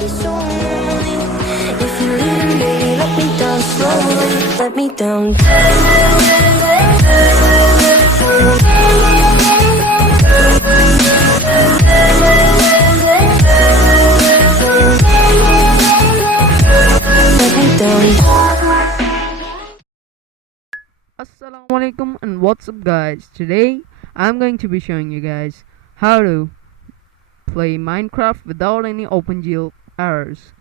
be so lonely. If you're leaving, baby, let me down slowly. Let me down. Let me down. Assalamualaikum and what's up guys. Today I'm going to be showing you guys how to play Minecraft without any OpenGL errors.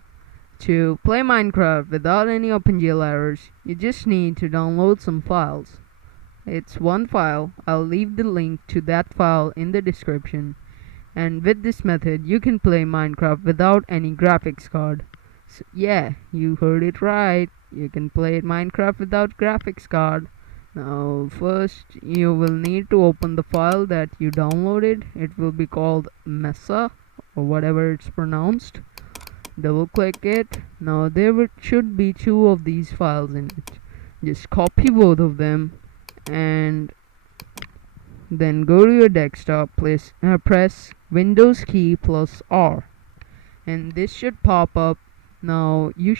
To play Minecraft without any OpenGL errors, you just need to download some files. It's one file. I'll leave the link to that file in the description. And with this method you can play Minecraft without any graphics card. So, yeah, you heard it right. You can play Minecraft without graphics card. Now first you will need to open the file that you downloaded. It will be called Mesa or whatever it's pronounced. Double click it. Now should be two of these files in it. Just copy both of them and then go to your desktop, press Windows key plus R and this should pop up. Now you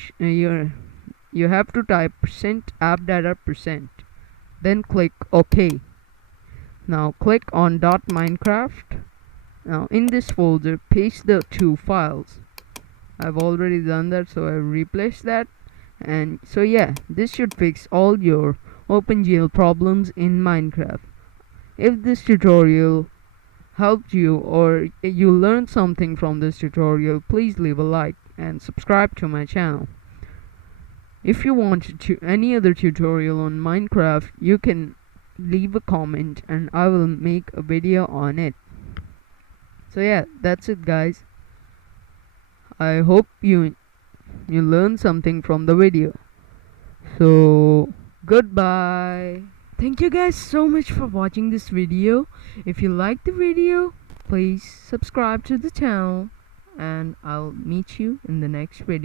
have to type %appdata%. Then click OK. Now click on .minecraft. Now in this folder paste the two files. I've already done that, so I replaced that. And so yeah, this should fix all your OpenGL problems in Minecraft. If this tutorial helped you or you learned something from this tutorial, please leave a like and subscribe to my channel. If you want any other tutorial on Minecraft, you can leave a comment and I will make a video on it. So yeah, that's it guys. I hope you learned something from the video. So goodbye. Thank you guys so much for watching this video. If you liked the video, please subscribe to the channel and I'll meet you in the next video.